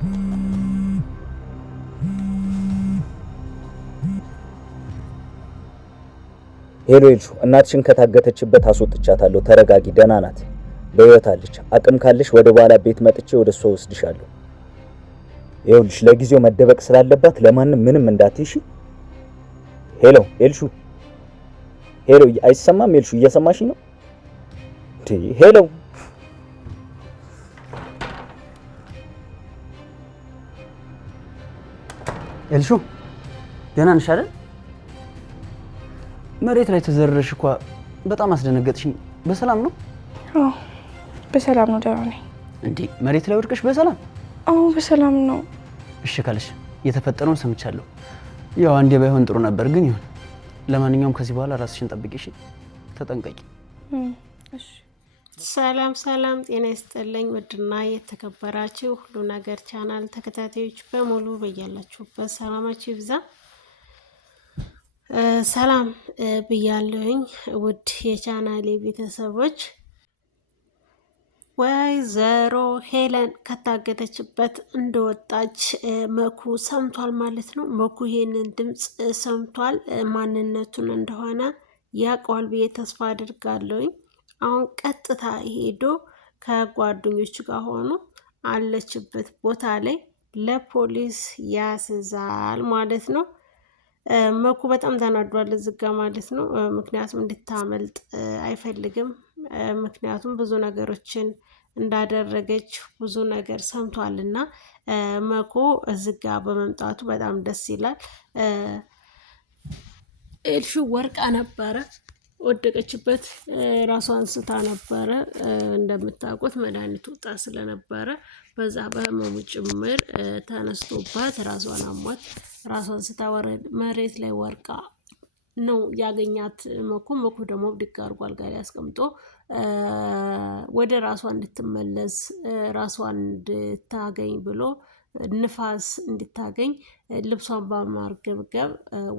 ሄሎ ኤልሹ፣ እናትሽን ከታገተችበት አስወጥቻታለሁ። ተረጋጊ፣ ደህና ናት፣ በህይወት አለች። አቅም ካለሽ ወደ በኋላ ቤት መጥቼ ወደ እሷ ወስድሻለሁ። ይኸውልሽ ለጊዜው መደበቅ ስላለባት ለማንም ምንም እንዳትይሽ። ሄሎ ኤልሹ፣ ሄሎ፣ አይሰማም? ኤልሹ እየሰማሽኝ ነው? ሄሎ ኤልሹ፣ ደህና ነሽ አይደል? መሬት ላይ ተዘረረሽ እኮ በጣም አስደነገጥሽኝ። በሰላም ነው? አዎ በሰላም ነው፣ ደህና ነኝ። እንዴ መሬት ላይ ወድቀሽ በሰላም? አዎ በሰላም ነው። እሺ ካለሽ የተፈጠረውን ሰምቻለሁ። ያው አንዴ ባይሆን ጥሩ ነበር፣ ግን ይሁን። ለማንኛውም ከዚህ በኋላ ራስሽን ጠብቂ፣ እሺ? ተጠንቀቂ። እሺ። ሰላም ሰላም፣ ጤና ይስጥልኝ ውድና የተከበራችሁ ሁሉ ነገር ቻናል ተከታታዮች በሙሉ በያላችሁበት ሰላማችሁ ይብዛ። ሰላም ብያለሁኝ ውድ የቻናሌ ቤተሰቦች። ወይዘሮ ሄለን ከታገተችበት እንደወጣች መኩ ሰምቷል ማለት ነው። መኩ ይሄንን ድምፅ ሰምቷል። ማንነቱን እንደሆነ ያውቀዋል ብዬ ተስፋ አድርጋለሁኝ። አሁን ቀጥታ ሄዶ ከጓደኞቹ ጋር ሆኖ አለችበት ቦታ ላይ ለፖሊስ ያስዛል ማለት ነው። መኩ በጣም ተናዷል እዝጋ ማለት ነው። ምክንያቱም እንድታመልጥ አይፈልግም። ምክንያቱም ብዙ ነገሮችን እንዳደረገች ብዙ ነገር ሰምቷልና መኩ እዝጋ በመምጣቱ በጣም ደስ ይላል። ኤልሹ ወርቃ ነበረ፣ ወደቀችበት ራሷን ስታ ነበረ። እንደምታውቁት መድኃኒት ወጣ ስለነበረ በዛ በህመሙ ጭምር ተነስቶባት ራሷን አሟት ራሷን ስታ መሬት ላይ ወርቃ ነው ያገኛት መኩ። መኩ ደግሞ ብድግ አድርጎ አልጋ ላይ አስቀምጦ ወደ ራሷ እንድትመለስ ራሷን እንድታገኝ ብሎ ንፋስ እንድታገኝ ልብሷን በማርገብገብ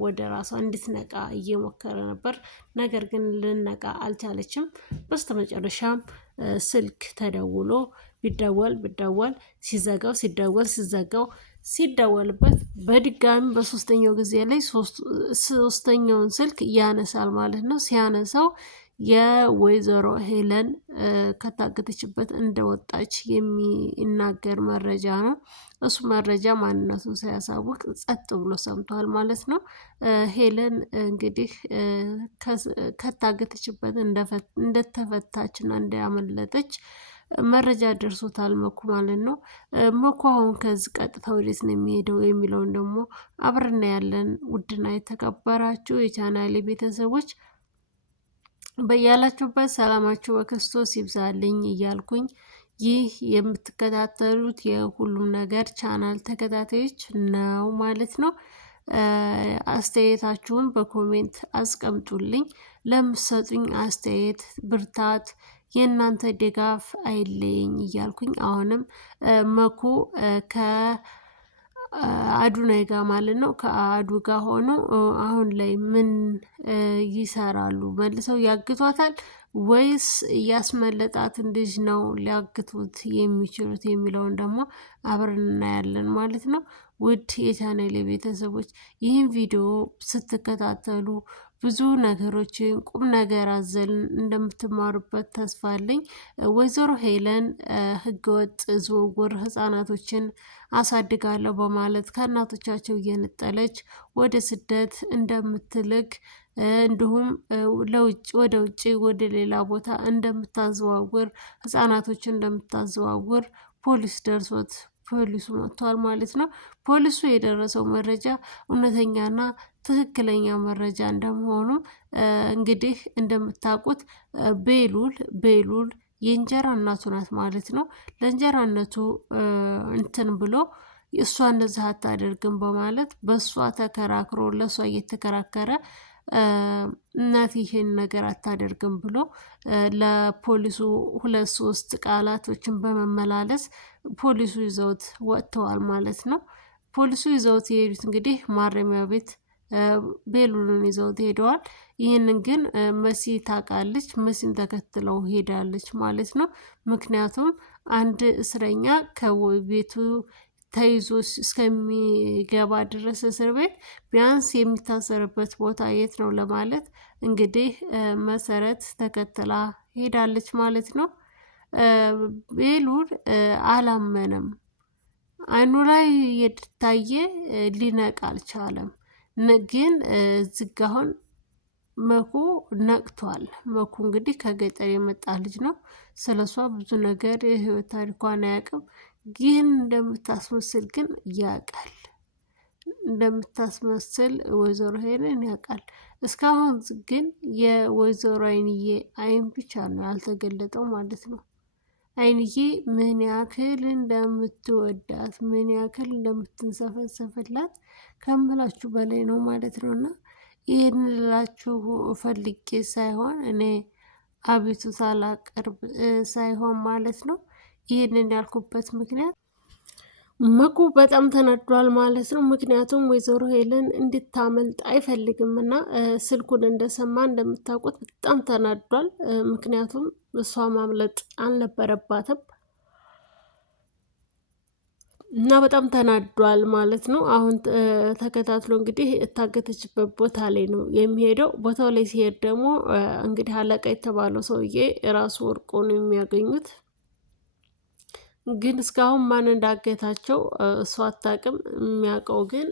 ወደ ራሷ እንድትነቃ እየሞከረ ነበር። ነገር ግን ልነቃ አልቻለችም። በስተመጨረሻም ስልክ ተደውሎ ቢደወል ሲዘጋው ሲደወልበት በድጋሚ በሶስተኛው ጊዜ ላይ ሶስተኛውን ስልክ ያነሳል ማለት ነው። ሲያነሳው የወይዘሮ ሄለን ከታገተችበት እንደወጣች የሚናገር መረጃ ነው። እሱ መረጃ ማንነቱን ሳያሳውቅ ጸጥ ብሎ ሰምቷል ማለት ነው። ሄለን እንግዲህ ከታገተችበት እንደተፈታችና እንዳመለጠች መረጃ ደርሶታል መኩ ማለት ነው። መኩ አሁን ከዚህ ቀጥታ ወዴት ነው የሚሄደው የሚለውን ደግሞ አብረና ያለን ውድና የተከበራችሁ የቻናሌ ቤተሰቦች በያላችሁበት ሰላማችሁ በክርስቶስ ይብዛልኝ እያልኩኝ ይህ የምትከታተሉት የሁሉም ነገር ቻናል ተከታታዮች ነው ማለት ነው። አስተያየታችሁን በኮሜንት አስቀምጡልኝ። ለምትሰጡኝ አስተያየት ብርታት የእናንተ ድጋፍ አይለየኝ እያልኩኝ አሁንም መኩ ከአዱናይ ጋር ማለት ነው ከአዱ ጋር ሆኖ አሁን ላይ ምን ይሰራሉ? መልሰው ያግቷታል ወይስ ያስመለጣት ልጅ ነው ሊያግቱት የሚችሉት የሚለውን ደግሞ አብረን እናያለን ማለት ነው። ውድ የቻናሌ ቤተሰቦች ይህን ቪዲዮ ስትከታተሉ ብዙ ነገሮችን ቁም ነገር አዘል እንደምትማሩበት ተስፋ አለኝ። ወይዘሮ ሄለን ህገወጥ ዝውውር ህጻናቶችን አሳድጋለሁ በማለት ከእናቶቻቸው እየነጠለች ወደ ስደት እንደምትልክ እንዲሁም ወደ ውጭ ወደ ሌላ ቦታ እንደምታዘዋውር ህጻናቶችን እንደምታዘዋውር ፖሊስ ደርሶት ፖሊሱ መጥቷል ማለት ነው። ፖሊሱ የደረሰው መረጃ እውነተኛና ትክክለኛ መረጃ እንደመሆኑ እንግዲህ እንደምታውቁት ቤሉል የእንጀራ እናቱ ናት ማለት ነው። ለእንጀራ እናቱ እንትን ብሎ እሷ እንደዚህ አታደርግም በማለት በእሷ ተከራክሮ ለእሷ እየተከራከረ እናት ይሄን ነገር አታደርግም ብሎ ለፖሊሱ 2-3 ቃላቶችን በመመላለስ ፖሊሱ ይዘውት ወጥተዋል ማለት ነው። ፖሊሱ ይዘውት የሄዱት እንግዲህ ማረሚያ ቤት ቤሉልን ይዘውት ሄደዋል። ይህንን ግን መሲ ታውቃለች። መሲን ተከትለው ሄዳለች ማለት ነው። ምክንያቱም አንድ እስረኛ ከቤቱ ተይዞ እስከሚገባ ድረስ እስር ቤት ቢያንስ የሚታሰርበት ቦታ የት ነው ለማለት እንግዲህ መሰረት ተከትላ ሄዳለች ማለት ነው። ቤሉል አላመነም። አይኑ ላይ የታየ ሊነቃ አልቻለም። ግን ዝጋሁን መኩ ነቅቷል። መኩ እንግዲህ ከገጠር የመጣ ልጅ ነው። ስለሷ ብዙ ነገር የህይወት ታሪኳን አያውቅም። ግን እንደምታስመስል ግን ያውቃል። እንደምታስመስል ወይዘሮ ሄለን ያውቃል። እስካሁን ግን የወይዘሮ አይንዬ አይን ብቻ ነው ያልተገለጠው ማለት ነው። አይንዬ ምን ያክል እንደምትወዳት ምን ያክል እንደምትንሰፈሰፍላት ከምላችሁ በላይ ነው ማለት ነውና ይህን ልላችሁ ፈልጌ ሳይሆን እኔ አቤቱታ ላቀርብ ሳይሆን ማለት ነው። ይህንን ያልኩበት ምክንያት መኩ በጣም ተናዷል ማለት ነው። ምክንያቱም ወይዘሮ ሄለን እንድታመልጥ አይፈልግም እና ስልኩን እንደሰማ እንደምታውቁት በጣም ተናዷል። ምክንያቱም እሷ ማምለጥ አልነበረባትም እና በጣም ተናዷል ማለት ነው። አሁን ተከታትሎ እንግዲህ እታገተችበት ቦታ ላይ ነው የሚሄደው። ቦታው ላይ ሲሄድ ደግሞ እንግዲህ አለቃ የተባለው ሰውዬ ራሱ ወርቆ ነው የሚያገኙት። ግን እስካሁን ማን እንዳገታቸው እሷ አታውቅም። የሚያውቀው ግን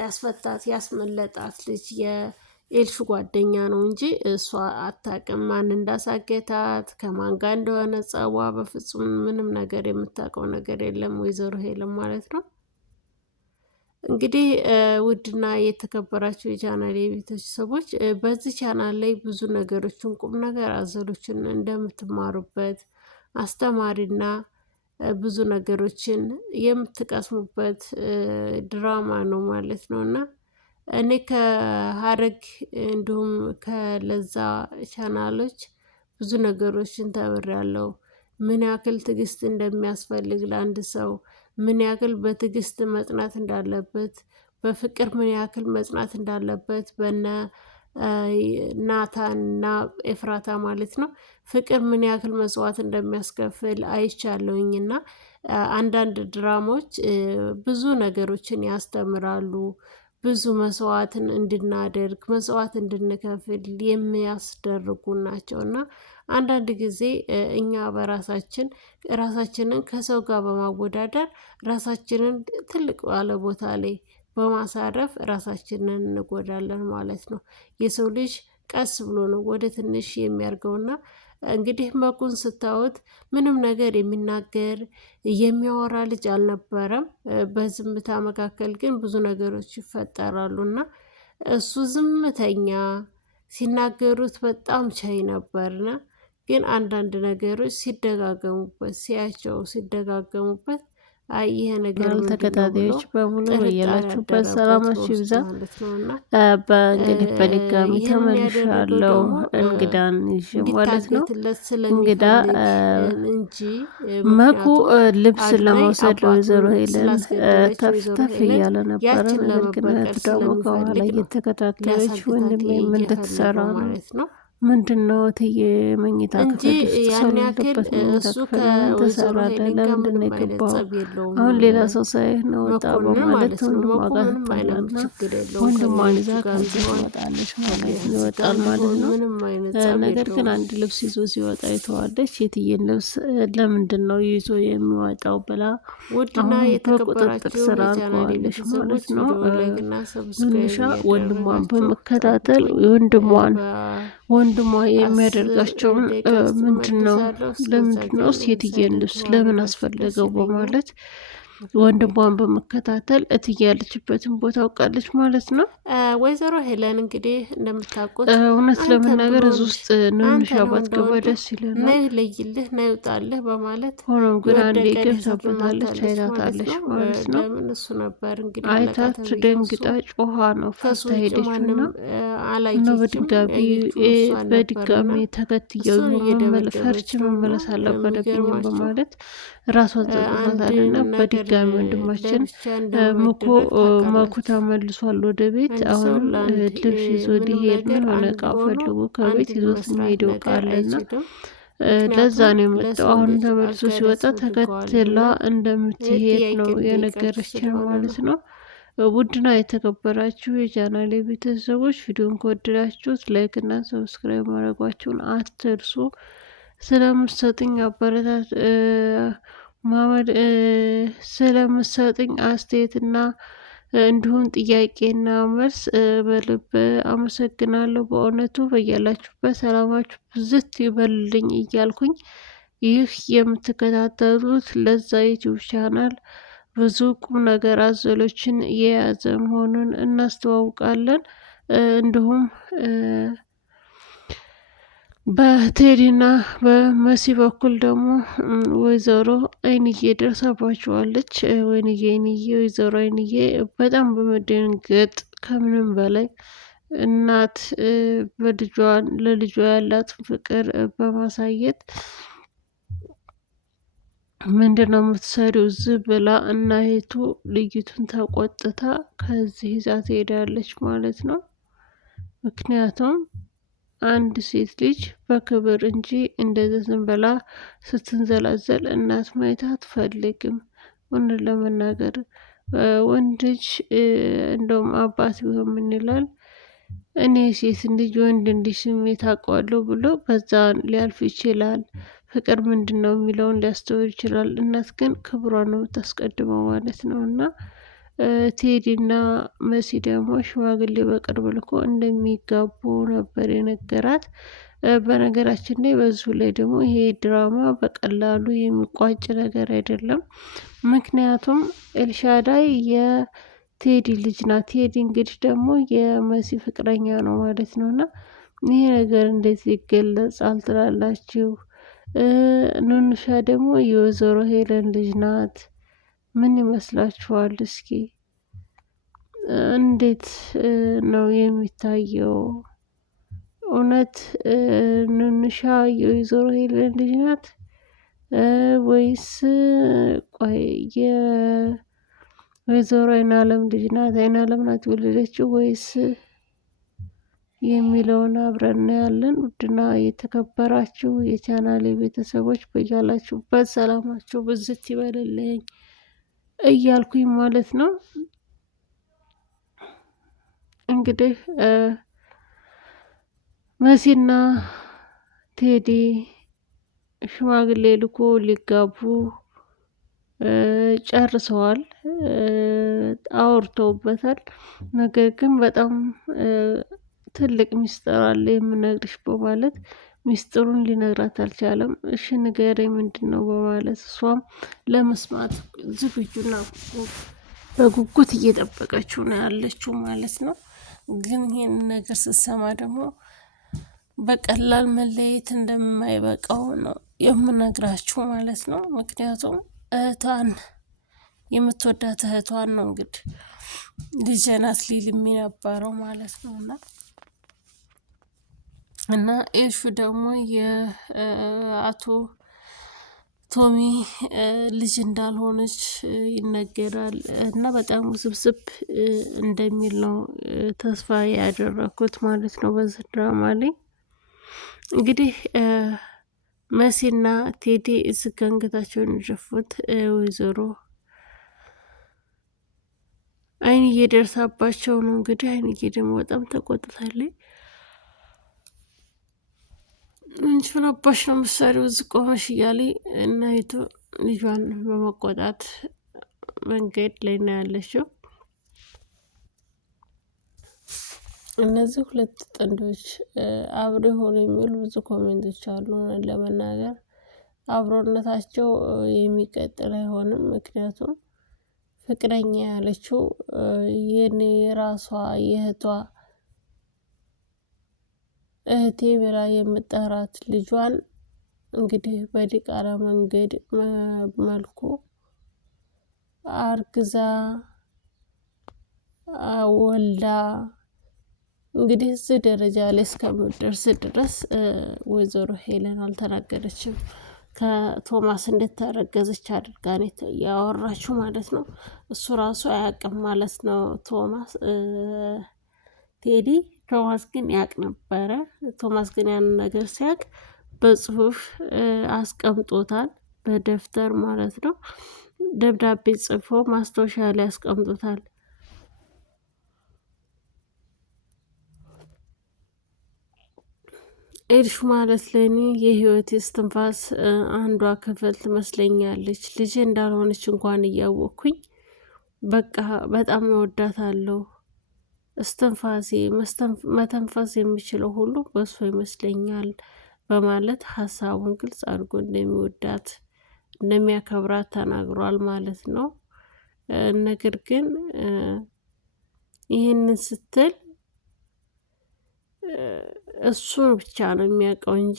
ያስፈታት ያስመለጣት ልጅ የኤልሹ ጓደኛ ነው እንጂ እሷ አታውቅም ማን እንዳሳገታት ከማን ጋር እንደሆነ ጸቧ። በፍጹም ምንም ነገር የምታውቀው ነገር የለም ወይዘሮ ሄለን ማለት ነው። እንግዲህ ውድና የተከበራችሁ የቻናል ቤተሰቦች በዚህ ቻናል ላይ ብዙ ነገሮችን ቁም ነገር አዘሎችን እንደምትማሩበት አስተማሪና ብዙ ነገሮችን የምትቀስሙበት ድራማ ነው ማለት ነው እና እኔ ከሀረግ እንዲሁም ከለዛ ቻናሎች ብዙ ነገሮችን ተምሬያለሁ። ምን ያክል ትዕግስት እንደሚያስፈልግ ለአንድ ሰው፣ ምን ያክል በትዕግስት መጽናት እንዳለበት፣ በፍቅር ምን ያክል መጽናት እንዳለበት በነ ናታን እና ኤፍራታ ማለት ነው ፍቅር ምን ያክል መስዋዕት እንደሚያስከፍል አይቻለሁኝና አንዳንድ ድራማዎች ብዙ ነገሮችን ያስተምራሉ። ብዙ መስዋዕትን እንድናደርግ መስዋዕት እንድንከፍል የሚያስደርጉ ናቸው እና አንዳንድ ጊዜ እኛ ራሳችንን ከሰው ጋር በማወዳደር ራሳችንን ትልቅ ባለ ቦታ ላይ በማሳረፍ ራሳችንን እንጎዳለን ማለት ነው። የሰው ልጅ ቀስ ብሎ ነው ወደ ትንሽ የሚያርገውና እንግዲህ መኩን ስታዩት ምንም ነገር የሚናገር የሚያወራ ልጅ አልነበረም። በዝምታ መካከል ግን ብዙ ነገሮች ይፈጠራሉና እሱ ዝምተኛ ሲናገሩት በጣም ቻይ ነበርና ግን አንዳንድ ነገሮች ሲደጋገሙበት ይሄ ነገር ተከታታዮች በሙሉ በያላችሁበት ሰላማችሁ ይብዛ። በእንግዲህ በድጋሚ ተመልሻለሁ እንግዳን ይዤ ማለት ነው። እንግዳ መኩ ልብስ ለመውሰድ ወይዘሮ ሄለን ተፍተፍ እያለ ነበረ። ነገር ግን እህቱ ደግሞ ከኋላ እየተከታተለች ወንድሜ ምን ልትሰራ ነው? ምንድነው እትዬ መኝታ ክፍል ተሰራለበት መኝታ ክፍል ምን ተሰራለ? ለምንድን ነው የገባው? አሁን ሌላ ሰው ሳይህ ነው ወጣ በማለት ወንድሟ ጋር ትጣላና ወንድሟን ይዛ ከዚህ ትወጣለች ማለት ይወጣል ማለት ነው። ነገር ግን አንድ ልብስ ይዞ ሲወጣ የተዋለች የትዬን ልብስ ለምንድን ነው ይዞ የሚወጣው ብላ በቁጥጥር ስር አድርገዋለች ማለት ነው። ምንሻ ወንድሟን በመከታተል ወንድሟ የሚያደርጋቸውን ለምንድነው የትዬን ልብስ ለምን አስፈለገው በማለት ወንድሟን በመከታተል እትዬ ያለችበትን ቦታ አውቃለች ማለት ነው። ወይዘሮ ሄለን እንግዲህ እንደምታውቁት እውነት ለመናገር እዚህ ውስጥ ንንሻ ባትገባ ደስ ይለናል። ነይ ለይልህ ነይ ውጣልህ በማለት ሆኖም ግን አንዴ ገብታበታለች አይታታለች ማለት ነው። እሱ ነበር እንግዲህ አይታት ደንግጣ ጮኻ ነው ፈታ ሄደችና በድጋሚ ተከትየው ፈርች መመለስ አልነበረብኝም በማለት ራሷን ጸጥታታልና በድጋሚ ወንድማችን መኩ ተመልሷል ወደ ቤት። አሁንም ልብስ ይዞ ሊሄድ ነው። የሆነ እቃ ፈልጎ ከቤት ይዞት የሚሄደው እቃ አለና ለዛ ነው የመጣው። አሁን ተመልሶ ሲወጣ ተከትላ እንደምትሄድ ነው የነገረችን ማለት ነው። ውድና የተከበራችሁ የቻናሌ ቤተሰቦች ቪዲዮን ከወደዳችሁት ላይክ እና ሰብስክራይብ ማድረጓችሁን አትርሱ። ስለምትሰጡኝ አበረታት ማመድ ስለምትሰጡኝ አስተያየትና እንዲሁም ጥያቄና መልስ በልብ አመሰግናለሁ። በእውነቱ በያላችሁበት ሰላማችሁ ብዝት ይበልልኝ እያልኩኝ ይህ የምትከታተሉት ለዛ ዩቲዩብ ቻናል ብዙ ቁም ነገር አዘሎችን የያዘ መሆኑን እናስተዋውቃለን። እንዲሁም በቴዲና በመሲ በኩል ደግሞ ወይዘሮ አይንዬ ደርሳባቸዋለች። ወይዘሮ አይንዬ በጣም በመደንገጥ ከምንም በላይ እናት ለልጇ ያላትን ፍቅር በማሳየት ምንድነው የምትሰሪው እዚህ ብላ እናይቱ ልጅቱን ተቆጥታ ከዚህ ይዛ ትሄዳለች ማለት ነው። ምክንያቱም አንድ ሴት ልጅ በክብር እንጂ እንደዚህ ዝም ብላ ስትንዘላዘል እናት ማየት አትፈልግም። እውነት ለመናገር ወንድ ልጅ እንደውም አባት ቢሆን ምን ይላል? እኔ ሴት ልጅ ወንድ ልጅ ስሜት አውቀዋለሁ ብሎ በዛ ሊያልፍ ይችላል። ፍቅር ምንድን ነው የሚለውን ሊያስተውል ይችላል። እናት ግን ክብሯ ነው የምታስቀድመው ማለት ነው። እና ቴዲና መሲ ደግሞ ሽማግሌ በቅርብ ልኮ እንደሚጋቡ ነበር የነገራት። በነገራችን ላይ በዙ ላይ ደግሞ ይሄ ድራማ በቀላሉ የሚቋጭ ነገር አይደለም። ምክንያቱም ኤልሻዳይ የቴዲ ልጅ ናት። ቴዲ እንግዲህ ደግሞ የመሲ ፍቅረኛ ነው ማለት ነው። እና ይሄ ነገር እንዴት ይገለጻል ትላላችሁ? ኑንሻ ደግሞ የወይዘሮ ሄለን ልጅ ናት። ምን ይመስላችኋል? እስኪ እንዴት ነው የሚታየው? እውነት ኑንሻ የወይዘሮ ሄለን ልጅ ናት ወይስ ቆይ የወይዘሮ አይናለም ልጅ ናት? አይናለም ናት የወለደችው ወይስ የሚለውን አብረን እናያለን። ውድና የተከበራችሁ የቻናሌ ቤተሰቦች በያላችሁበት ሰላማችሁ ብዝት ይበልልኝ እያልኩኝ ማለት ነው። እንግዲህ መሲና ቴዲ ሽማግሌ ልኮ ሊጋቡ ጨርሰዋል፣ አውርተውበታል። ነገር ግን በጣም ትልቅ ሚስጥር አለ የምነግርሽ በማለት ሚስጥሩን ሊነግራት አልቻለም። እሺ ንገረኝ ምንድን ነው በማለት እሷም ለመስማት ዝግጁና በጉጉት እየጠበቀችው ነው ያለችው ማለት ነው። ግን ይህን ነገር ስትሰማ ደግሞ በቀላል መለየት እንደማይበቃው ነው የምነግራችሁ ማለት ነው። ምክንያቱም እህቷን የምትወዳት እህቷን ነው እንግዲህ ልጄ ናት ሊል የሚነበረው ማለት ነው። እና ኤልሹ ደግሞ የአቶ ቶሚ ልጅ እንዳልሆነች ይነገራል። እና በጣም ውስብስብ እንደሚል ነው ተስፋ ያደረኩት ማለት ነው በዚህ ድራማ ላይ። እንግዲህ መሲና ቴዲ እዚህ አንገታቸውን የደፉት ወይዘሮ አይንዬ ደርሳባቸው ነው። እንግዲህ አይንዬ ደግሞ በጣም ተቆጥታለች። እንሽን አባሽ ነው ምሳሌው እዚህ ቆመሽ እያለ እናይቱ ልጇን በመቆጣት መንገድ ላይ ነው ያለችው። እነዚህ ሁለት ጥንዶች አብሮ ሆኖ የሚሉ ብዙ ኮሜንቶች አሉ። ለመናገር አብሮነታቸው የሚቀጥል አይሆንም። ምክንያቱም ፍቅረኛ ያለችው የኔ የራሷ የእህቷ እህቴ ብላ የምጠራት ልጇን እንግዲህ በዲቃላ መንገድ መልኩ አርግዛ ወልዳ እንግዲህ እዚህ ደረጃ ላይ እስከምትደርስ ድረስ ወይዘሮ ሄለን አልተናገረችም። ከቶማስ እንደተረገዘች አድርጋ ነው ያወራችው ማለት ነው። እሱ ራሱ አያውቅም ማለት ነው ቶማስ ቴዲ። ቶማስ ግን ያውቅ ነበረ። ቶማስ ግን ያንን ነገር ሲያውቅ በጽሁፍ አስቀምጦታል፣ በደብተር ማለት ነው። ደብዳቤ ጽፎ ማስታወሻ ላይ አስቀምጦታል። ኤልሹ ማለት ለእኔ የህይወት እስትንፋስ አንዷ ክፍል ትመስለኛለች። ልጄ እንዳልሆነች እንኳን እያወቅኩኝ በቃ በጣም እወዳታለሁ። እስትንፋሴ መተንፈስ የሚችለው ሁሉ በሷ ይመስለኛል በማለት ሀሳቡን ግልጽ አድርጎ እንደሚወዳት እንደሚያከብራት ተናግሯል ማለት ነው። ነገር ግን ይህንን ስትል እሱ ብቻ ነው የሚያውቀው እንጂ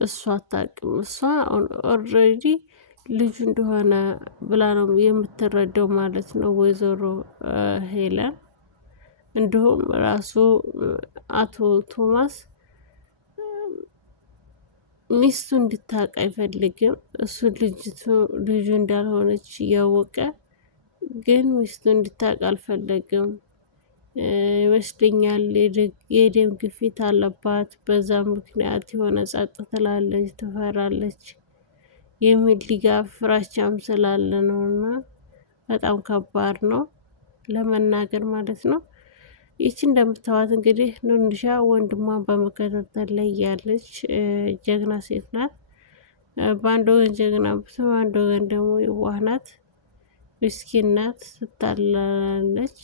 እሷ አታውቅም። እሷ ኦልሬዲ ልጁ እንደሆነ ብላ ነው የምትረዳው ማለት ነው ወይዘሮ ሄለን። እንዲሁም ራሱ አቶ ቶማስ ሚስቱ እንድታውቅ አይፈልግም። እሱ ልጁ እንዳልሆነች እያወቀ ግን ሚስቱ እንድታውቅ አልፈለግም ይመስለኛል። የደም ግፊት አለባት፣ በዛ ምክንያት የሆነ ጸጥ ትላለች፣ ትፈራለች የሚል ድጋፍ ፍራቻም ስላለ ነው። እና በጣም ከባድ ነው ለመናገር ማለት ነው። ይቺ እንደምታዋት እንግዲህ ኑንሻ ወንድሟን በመከታተል ላይ ያለች ጀግና ሴት ናት። በአንድ ወገን ጀግና ብትሆን፣ በአንድ ወገን ደግሞ የዋህ ናት፣ ምስኪን ናት፣ ትታለላለች።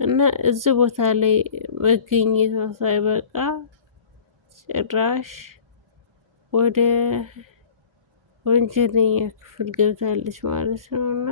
እና እዚህ ቦታ ላይ መገኘቷ ሳይበቃ ጭራሽ ወደ ወንጀለኛ ክፍል ገብታለች ማለት ነው። እና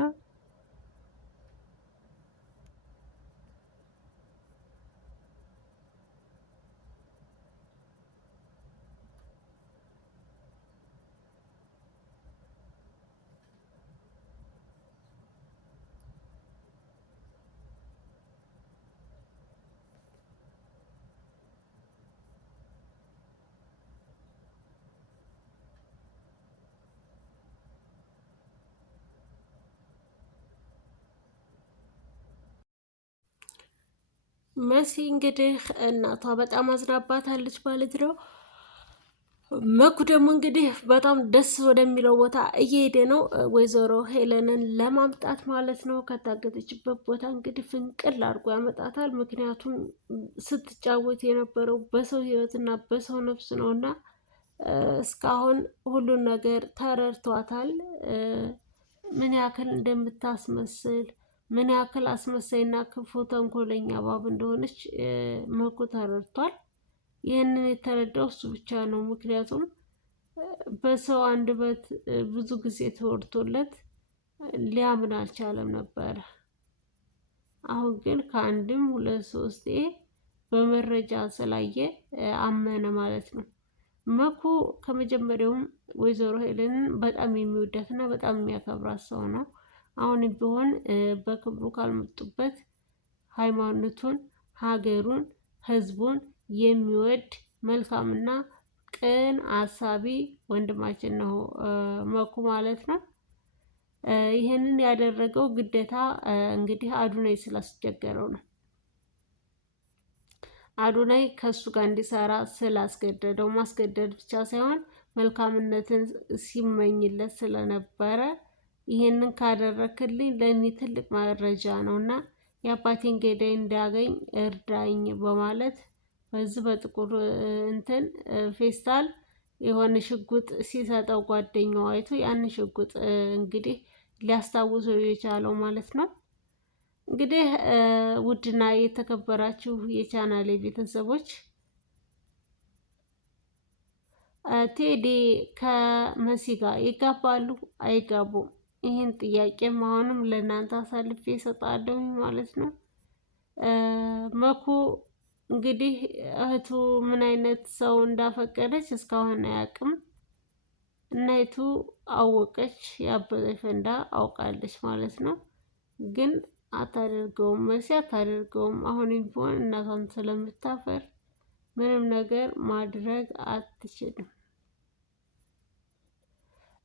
መሲ እንግዲህ እናቷ በጣም አዝናባታለች ማለት ነው። መኩ ደግሞ እንግዲህ በጣም ደስ ወደሚለው ቦታ እየሄደ ነው፣ ወይዘሮ ሄለንን ለማምጣት ማለት ነው። ከታገተችበት ቦታ እንግዲህ ፍንቅል አድርጎ ያመጣታል። ምክንያቱም ስትጫወት የነበረው በሰው ሕይወትና በሰው ነፍስ ነው እና እስካሁን ሁሉን ነገር ተረድቷታል። ምን ያክል እንደምታስመስል፣ ምን ያክል አስመሳይና ክፉ ተንኮለኛ እባብ እንደሆነች መኩ ተረድቷል። ይህንን የተረዳው እሱ ብቻ ነው። ምክንያቱም በሰው አንደበት ብዙ ጊዜ ተወርቶለት ሊያምን አልቻለም ነበረ። አሁን ግን ከአንድም ሁለት ሶስቴ በመረጃ ስላየ አመነ ማለት ነው። መኩ ከመጀመሪያውም ወይዘሮ ሄለንን በጣም የሚወዳትና በጣም የሚያከብራት ሰው ነው። አሁንም ቢሆን በክብሩ ካልመጡበት ሃይማኖቱን፣ ሀገሩን፣ ህዝቡን የሚወድ መልካምና ቅን አሳቢ ወንድማችን ነው መኩ ማለት ነው። ይህንን ያደረገው ግዴታ እንግዲህ አዱናይ ስላስቸገረው ነው። አዱናይ ከሱ ጋር እንዲሰራ ስላስገደደው፣ ማስገደድ ብቻ ሳይሆን መልካምነትን ሲመኝለት ስለነበረ ይህንን ካደረክልኝ ለእኔ ትልቅ መረጃ ነው እና የአባቴን ገዳይ እንዳገኝ እርዳኝ በማለት በዚህ በጥቁር እንትን ፌስታል የሆነ ሽጉጥ ሲሰጠው ጓደኛው አይቶ ያንን ሽጉጥ እንግዲህ ሊያስታውሰው የቻለው ማለት ነው። እንግዲህ ውድና የተከበራችሁ የቻናሌ ቤተሰቦች ቴዲ ከመሲ ጋር ይጋባሉ አይጋቡም? ይህን ጥያቄም አሁንም ለእናንተ አሳልፌ እሰጣለሁ ማለት ነው። መኩ እንግዲህ እህቱ ምን አይነት ሰው እንዳፈቀደች እስካሁን አያውቅም። እናይቱ አወቀች፣ ያበጠ ፈንዳ አውቃለች ማለት ነው። ግን አታደርገውም፣ መሲ አታደርገውም። አሁንም ቢሆን እናቷን ስለምታፈር ምንም ነገር ማድረግ አትችልም።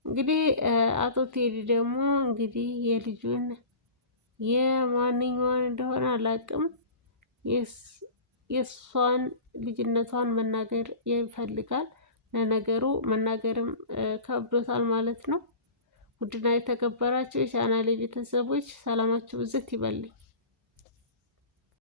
እንግዲህ አቶ ቴዲ ደግሞ እንግዲህ የልጁን የማንኛዋን እንደሆነ አላውቅም የእሷን ልጅነቷን መናገር ይፈልጋል። ለነገሩ መናገርም ከብዶታል ማለት ነው። ውድና የተከበራችሁ የቻናሌ ቤተሰቦች ሰላማችሁ ብዝት ይበልኝ።